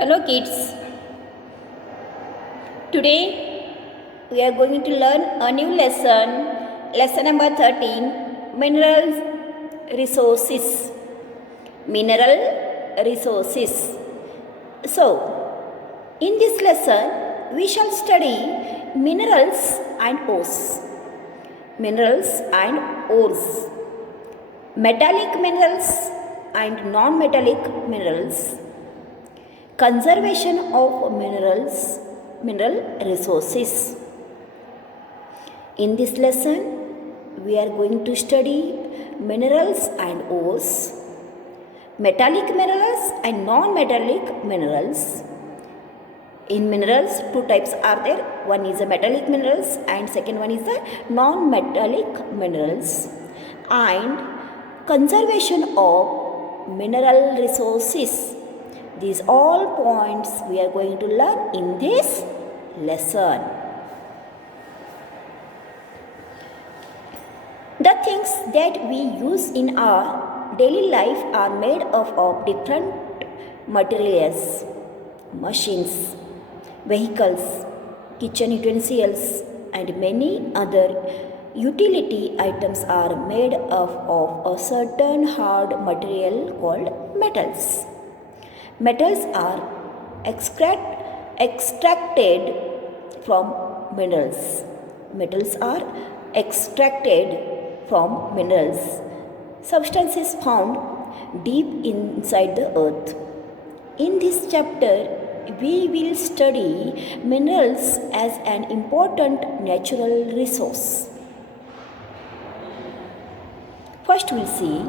Hello kids. Today we are going to learn a new lesson. Lesson number 13, mineral resources. Mineral resources. So, in this lesson we shall study minerals and ores. Minerals and ores. Metallic minerals and non-metallic minerals. Conservation of mineral resources. In this lesson, we are going to study minerals and ores, metallic minerals and non-metallic minerals. In minerals, two types are there. One is the metallic minerals and second one is the non-metallic minerals. And conservation of mineral resources. These all points we are going to learn in this lesson. The things that we use in our daily life are made up of different materials. Machines, vehicles, kitchen utensils and many other utility items are made up of a certain hard material called metals. Metals are extracted from minerals. Metals are extracted from minerals. Substances found deep inside the earth. In this chapter, we will study minerals as an important natural resource. First, we'll see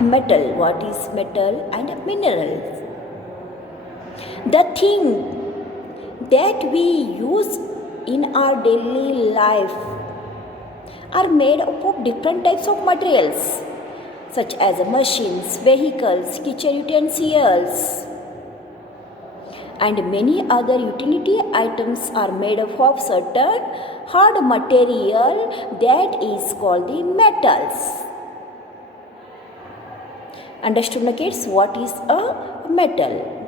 metal. What is metal and minerals? The thing that we use in our daily life are made up of different types of materials such as machines, vehicles, kitchen utensils and many other utility items are made up of certain hard material that is called the metals. Understood, my kids? What is a metal?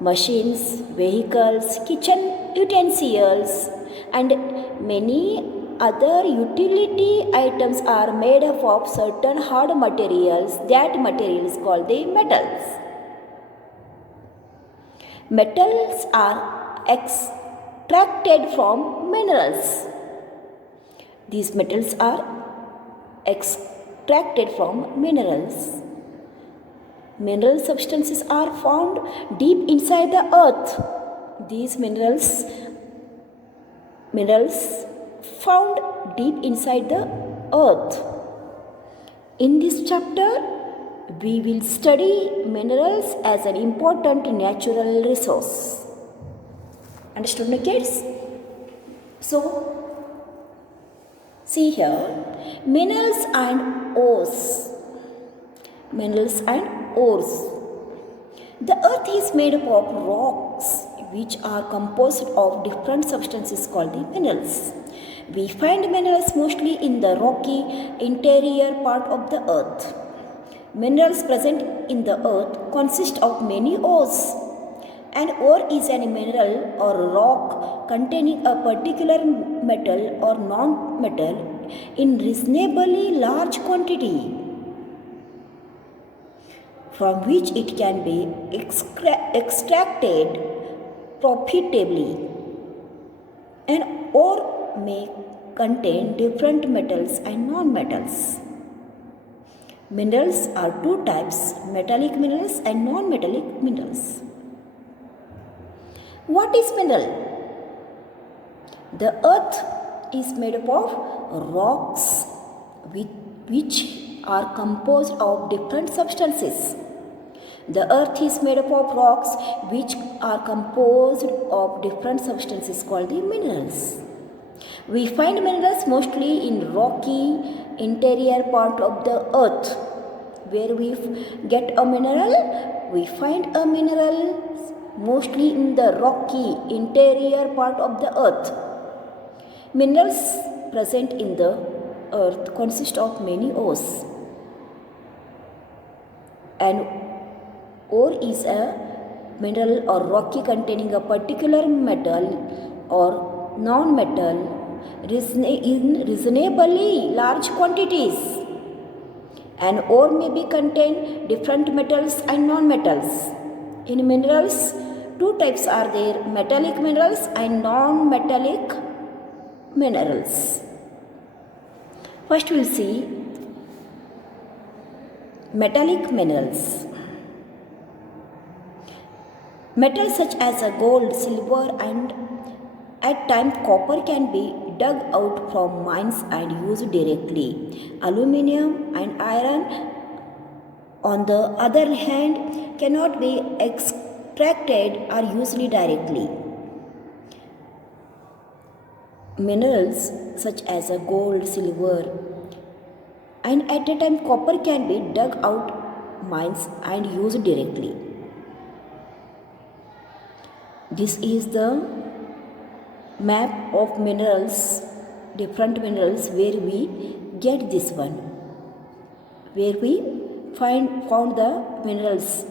Machines, vehicles, kitchen utensils and many other utility items are made up of certain hard materials. That material is called the metals. Metals are extracted from minerals. These metals are extracted from minerals. Mineral substances are found deep inside the earth. These minerals found deep inside the earth. In this chapter, we will study minerals as an important natural resource. Understood, my kids? So, see here, minerals and ores. Minerals and ores. The earth is made up of rocks which are composed of different substances called the minerals. We find minerals mostly in the rocky interior part of the earth. Minerals present in the earth consist of many ores. An ore is a mineral or rock containing a particular metal or non-metal in reasonably large quantity, from which it can be extracted profitably. An ore may contain different metals and non-metals. Minerals are two types, metallic minerals and non-metallic minerals. What is mineral? The earth is made up of rocks which are composed of different substances. The earth is made up of rocks which are composed of different substances called the minerals. We find minerals mostly in rocky interior part of the earth. Where we get a mineral, we find a mineral mostly in the rocky interior part of the earth. Minerals present in the earth consist of many ores. An Ore is a mineral or rock containing a particular metal or non-metal in reasonably large quantities. An ore may be contain different metals and non-metals. In minerals, two types are there: metallic minerals and non-metallic minerals. First we'll see metallic minerals. Metals such as gold, silver and at times copper can be dug out from mines and used directly. Aluminium and iron, on the other hand, cannot be extracted or used directly. Minerals such as gold, silver and at a time copper can be dug out mines and used directly. This is the map of minerals, different minerals, where we get this one, where we found the minerals.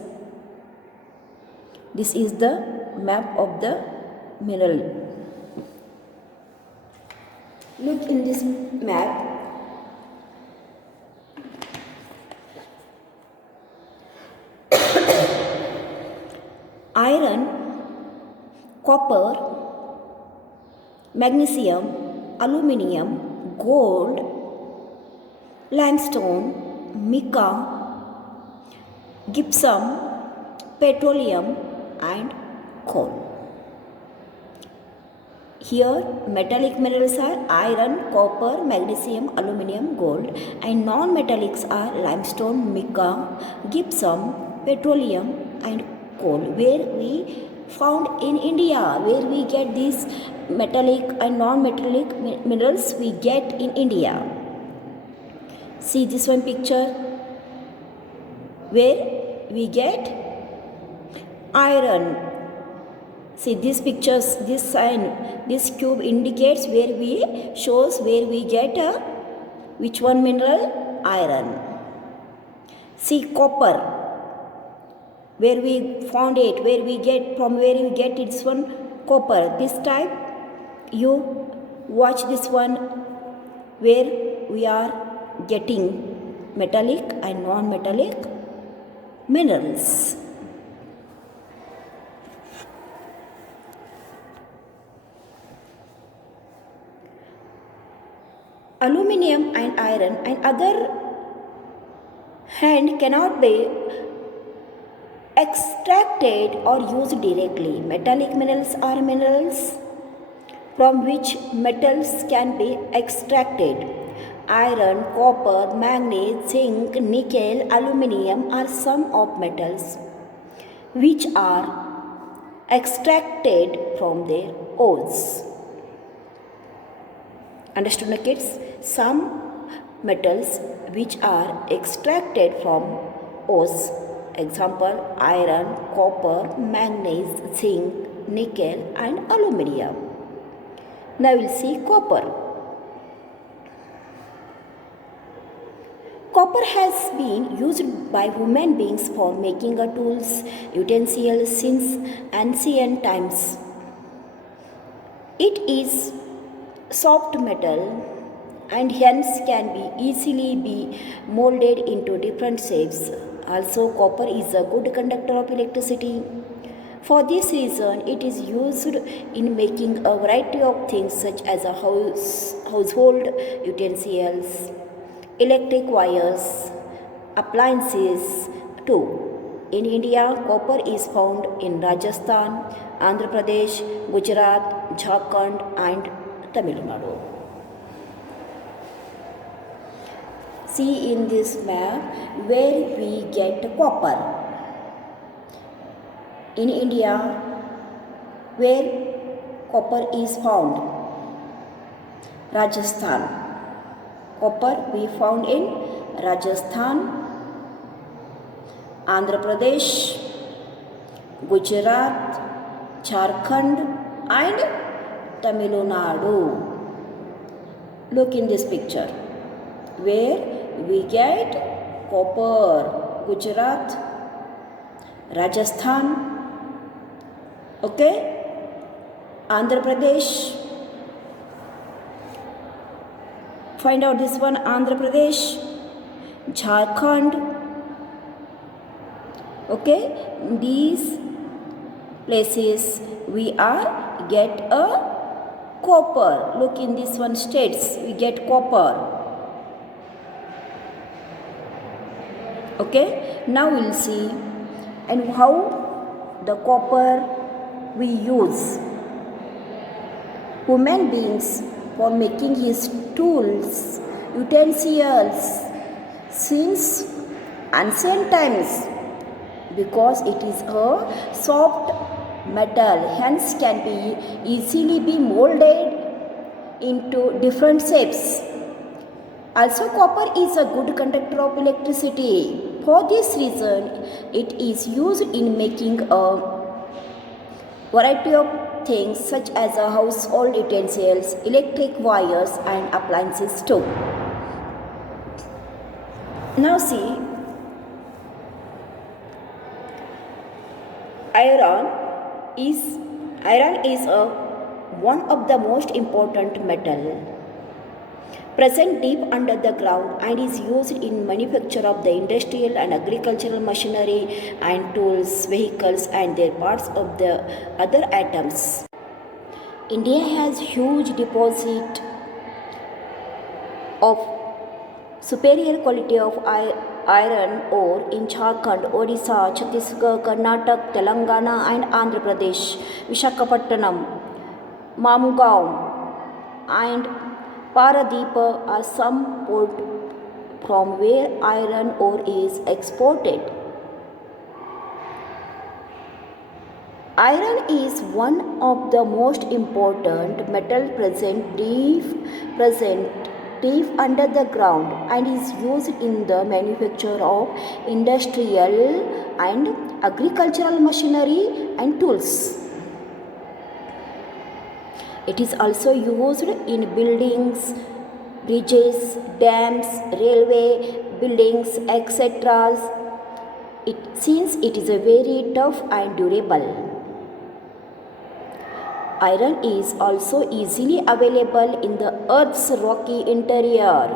This is the map of the mineral. Look in this map. Iron, copper, magnesium, aluminium, gold, limestone, mica, gypsum, petroleum and coal. Here metallic minerals are iron, copper, magnesium, aluminium, gold, and non-metallics are limestone, mica, gypsum, petroleum and coal, where we found in India, where we get these metallic and non-metallic minerals we get in India. See this one picture, where we get iron. See these pictures, this sign, this cube indicates where we shows where we get which one mineral? Iron. See copper, where we found it, where we get from where we get this one copper. This type you watch this one, where we are getting metallic and non-metallic minerals. Aluminium and iron and other hand cannot be extracted or used directly. Metallic minerals are minerals from which metals can be extracted. Iron, copper, manganese, zinc, nickel, aluminium are some of metals which are extracted from their ores. Understood, kids? Some metals which are extracted from ores. Example: iron, copper, manganese, zinc, nickel and aluminium. Now we'll see copper. Copper has been used by human beings for making tools, utensils since ancient times. It is soft metal and hence can be easily be molded into different shapes. Also, copper is a good conductor of electricity. For this reason, it is used in making a variety of things such as household utensils, electric wires, appliances too. In India, copper is found in Rajasthan, Andhra Pradesh, Gujarat, Jharkhand and Tamil Nadu. See in this map where we get copper. In India, where copper is found? Rajasthan. Copper we found in Rajasthan, Andhra Pradesh, Gujarat, Jharkhand and Tamil Nadu. Look in this picture where we get copper: Gujarat, Rajasthan, okay, Andhra Pradesh. Find out this one, Andhra Pradesh, Jharkhand, okay. These places we are get a copper. Look, in this one states we get copper, okay. Now we'll see and how the copper we use. Human beings for making his tools, utensils since ancient times, because it is a soft metal, hence can be easily be molded into different shapes. Also, copper is a good conductor of electricity. For this reason, it is used in making a variety of things such as household utensils, electric wires and appliances too. Now see, iron is one of the most important metal present deep under the ground and is used in manufacture of the industrial and agricultural machinery and tools, vehicles and their parts of the other atoms. India has huge deposit of superior quality of iron ore in Jharkhand, Odisha, Chhattisgarh, Karnataka, Telangana and Andhra Pradesh, Visakhapatnam, Mamgaon and Paradeep are some ports from where iron ore is exported. Iron is one of the most important metal present deep under the ground and is used in the manufacture of industrial and agricultural machinery and tools. It is also used in buildings, bridges, dams, railway buildings, etc. Since it is a very tough and durable. Iron is also easily available in the Earth's rocky interior.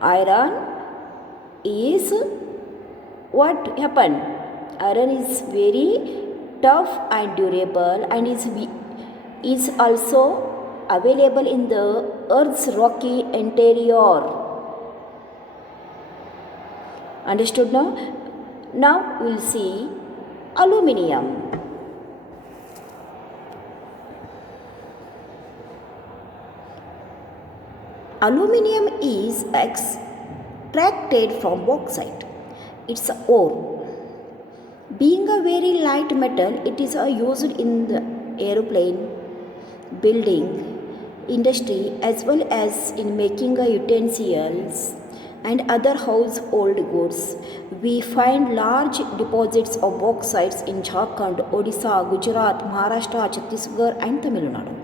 Iron is what happened? Iron is very tough and durable and is also available in the Earth's rocky interior. Understood now? Now we will see aluminium. Aluminium is extracted from bauxite. It's an ore. Being a very light metal, it is used in the aeroplane, building, industry as well as in making utensils and other household goods. We find large deposits of bauxites in Jharkhand, Odisha, Gujarat, Maharashtra, Chhattisgarh and Tamil Nadu,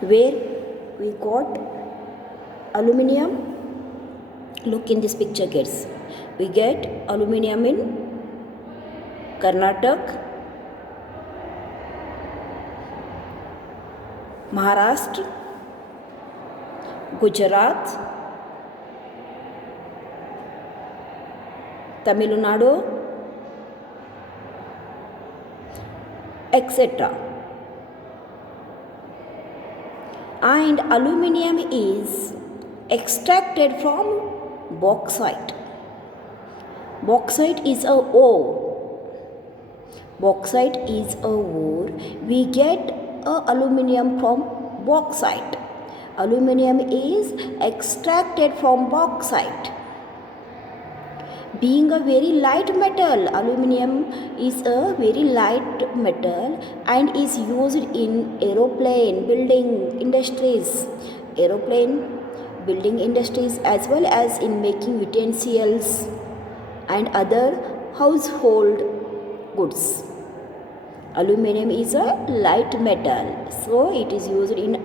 where we got aluminium. Look in this picture, kids. We get aluminium in Karnataka, Maharashtra, Gujarat, Tamil Nadu, etc. And aluminium is extracted from bauxite. Bauxite is a ore. Bauxite is a ore. We get aluminium from bauxite. Aluminium is extracted from bauxite. Being a very light metal, aluminium is a very light metal and is used in aeroplane, building industries, as well as in making utensils and other household goods. Aluminium is a light metal, so it is used in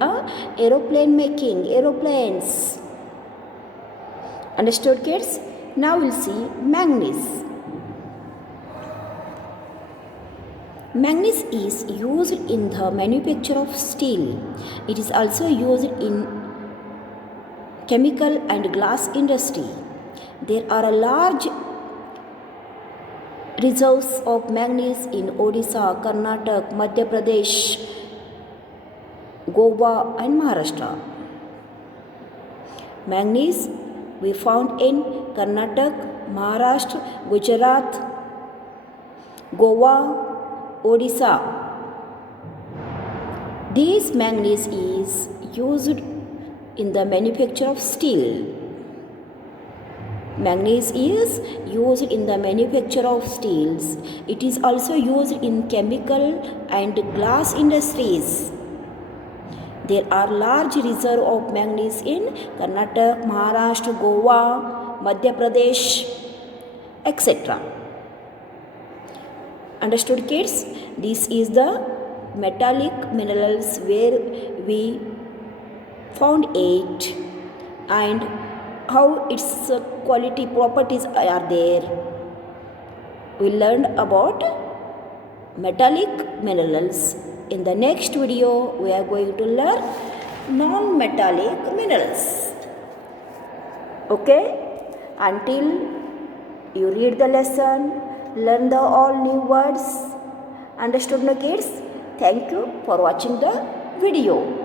aeroplane making, aeroplanes. Understood, kids? Now we'll see manganese. Manganese is used in the manufacture of steel. It is also used in chemical and glass industry. There are a large reserves of manganese in Odisha, Karnataka, Madhya Pradesh, Goa and Maharashtra. Manganese we found in Karnataka, Maharashtra, Gujarat, Goa, Odisha. This manganese is used in the manufacture of steel. Manganese is used in the manufacture of steels. It is also used in chemical and glass industries. There are large reserves of manganese in Karnataka, Maharashtra, Goa, Madhya Pradesh, etc. Understood, kids? This is the metallic minerals where we found it and how its quality properties are there. We learned about metallic minerals. In the next video, we are going to learn non-metallic minerals. Okay? Until you read the lesson, learn the all new words. Understood, no kids? Thank you for watching the video.